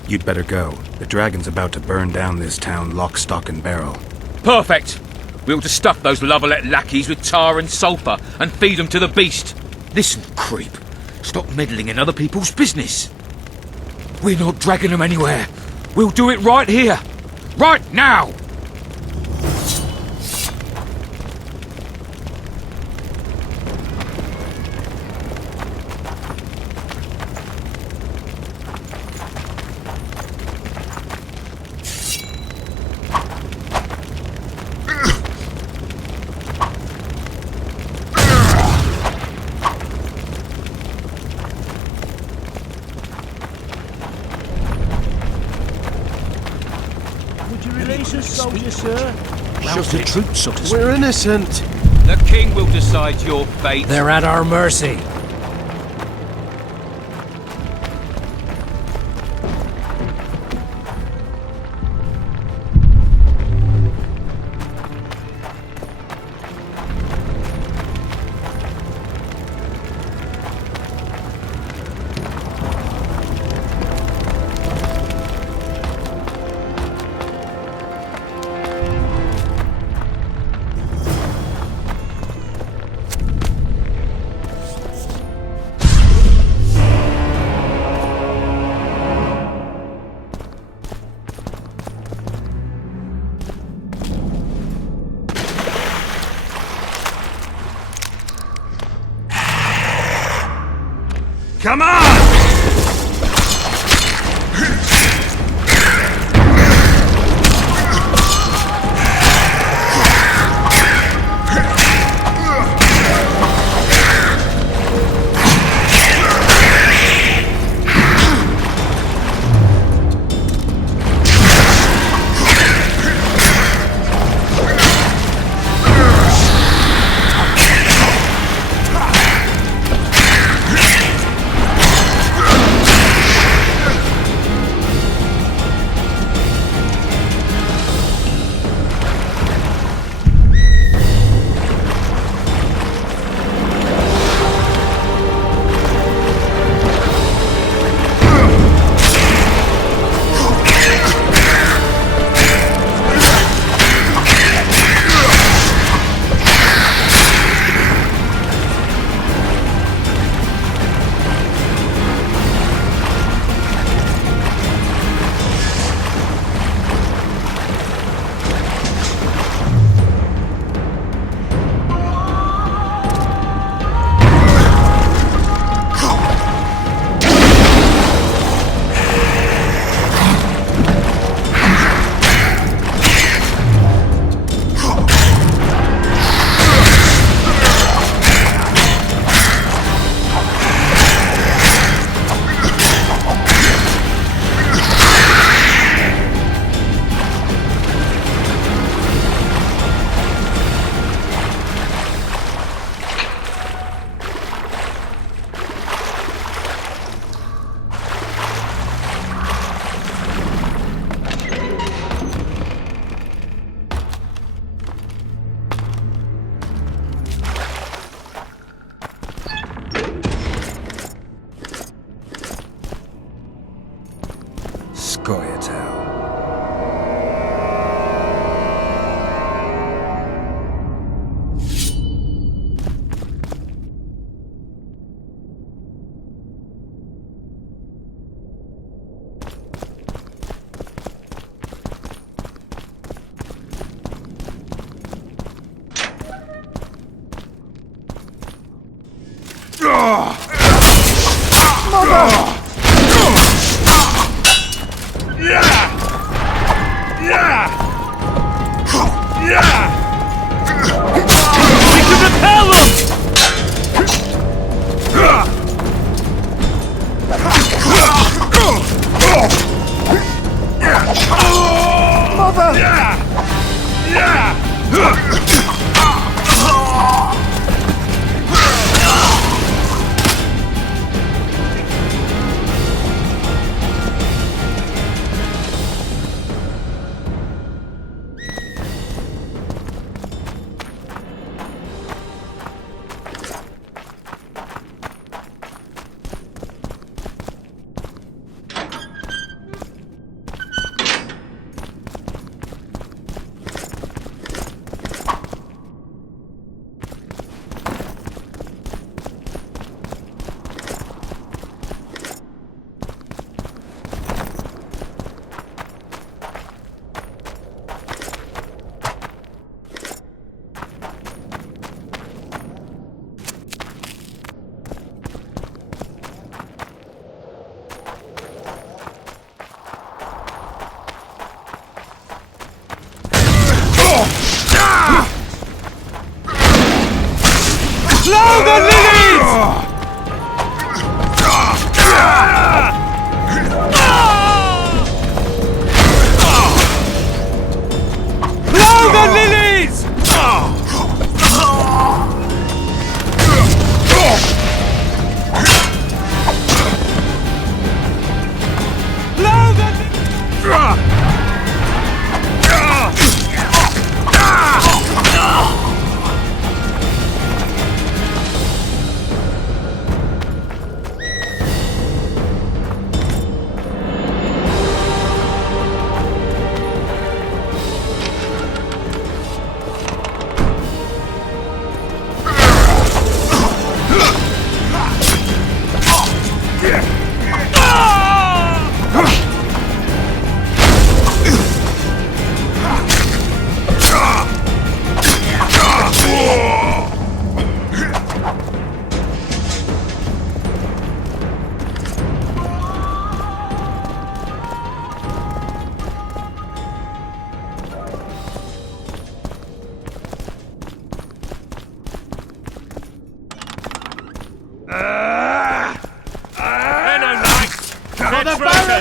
You'd better go. The dragon's about to burn down this town lock, stock, and barrel. Perfect! We'll just stuff those Lovelet lackeys with tar and sulphur and feed them to the beast. Listen, creep. Stop meddling in other people's business. We're not dragging them anywhere. We'll do it right here. Right now! Soldier, sir. Rouse the troops, so to speak. We're innocent. The king will decide your fate. They're at our mercy. Come on!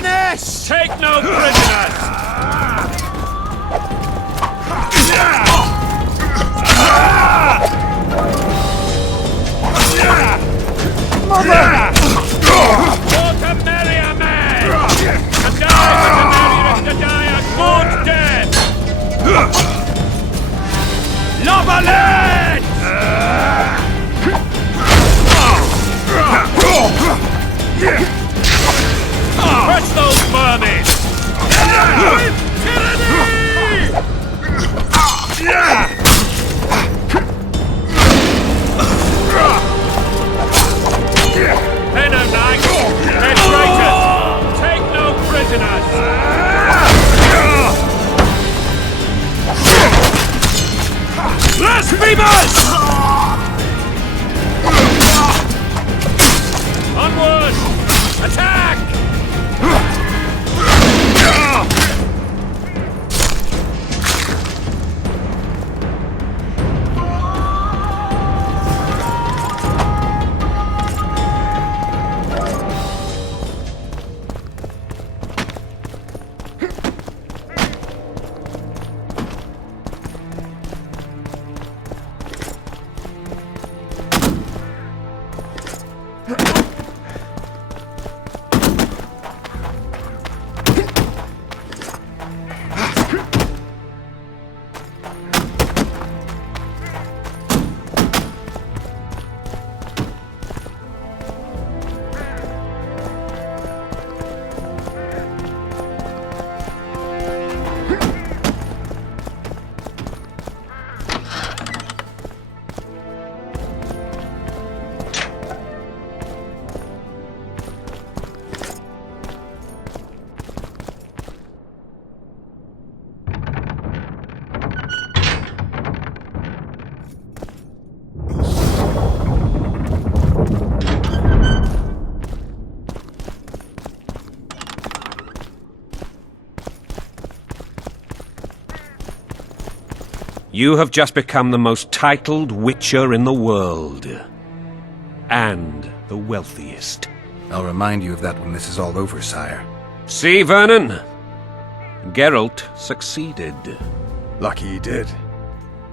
Baroness! Take no prisoners! For to marry a man! And die for to marry is to die a good death! Lavalette! Press those vermin! With tyranny! Penno Knights! They're traitors! Take no prisoners! Blasphemers! Onward! Attack! You have just become the most titled Witcher in the world. And the wealthiest. I'll remind you of that when this is all over, sire. See, Vernon? Geralt succeeded. Lucky he did.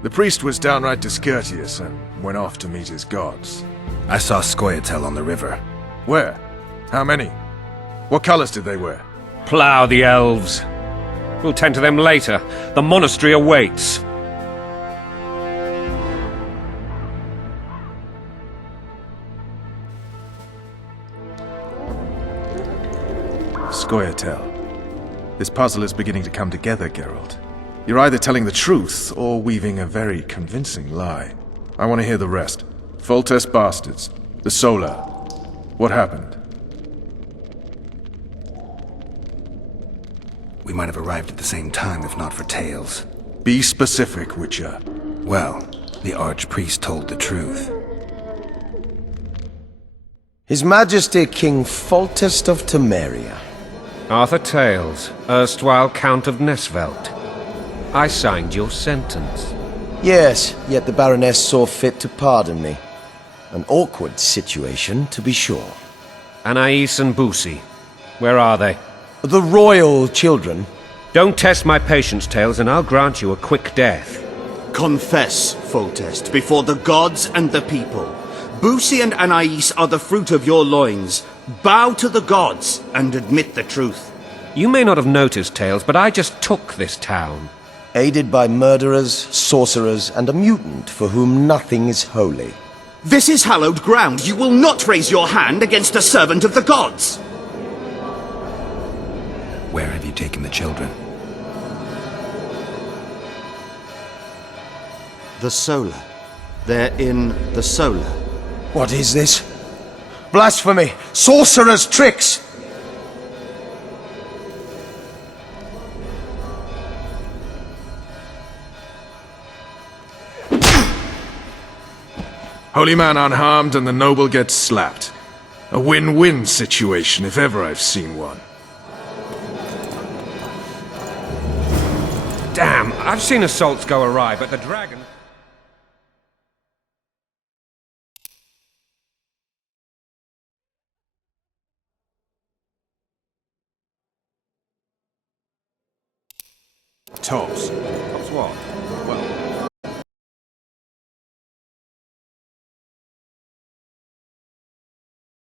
The priest was downright discourteous and went off to meet his gods. I saw Scoia'tael on the river. Where? How many? What colors did they wear? Plough the elves. We'll tend to them later. The monastery awaits. Scoia'tael. This puzzle is beginning to come together, Geralt. You're either telling the truth or weaving a very convincing lie. I want to hear the rest. Foltest bastards. The Solar. What happened? We might have arrived at the same time if not for Tales. Be specific, Witcher. Well, the Archpriest told the truth. His Majesty King Foltest of Temeria. Arthur Tales, erstwhile Count of Nesvelt. I signed your sentence. Yes, yet the Baroness saw fit to pardon me. An awkward situation, to be sure. Anais and Boussy, where are they? The royal children. Don't test my patience, Tales, and I'll grant you a quick death. Confess, Foltest, before the gods and the people. Boussy and Anais are the fruit of your loins. Bow to the gods and admit the truth. You may not have noticed, Tales, but I just took this town. Aided by murderers, sorcerers, and a mutant for whom nothing is holy. This is hallowed ground. You will not raise your hand against a servant of the gods. Where have you taken the children? The Solar. They're in the Solar. What is this? Blasphemy! Sorcerer's tricks! Holy man unharmed and the noble gets slapped. A win-win situation, if ever I've seen one. Damn, I've seen assaults go awry, but the dragon... Tops. Tops what? Well,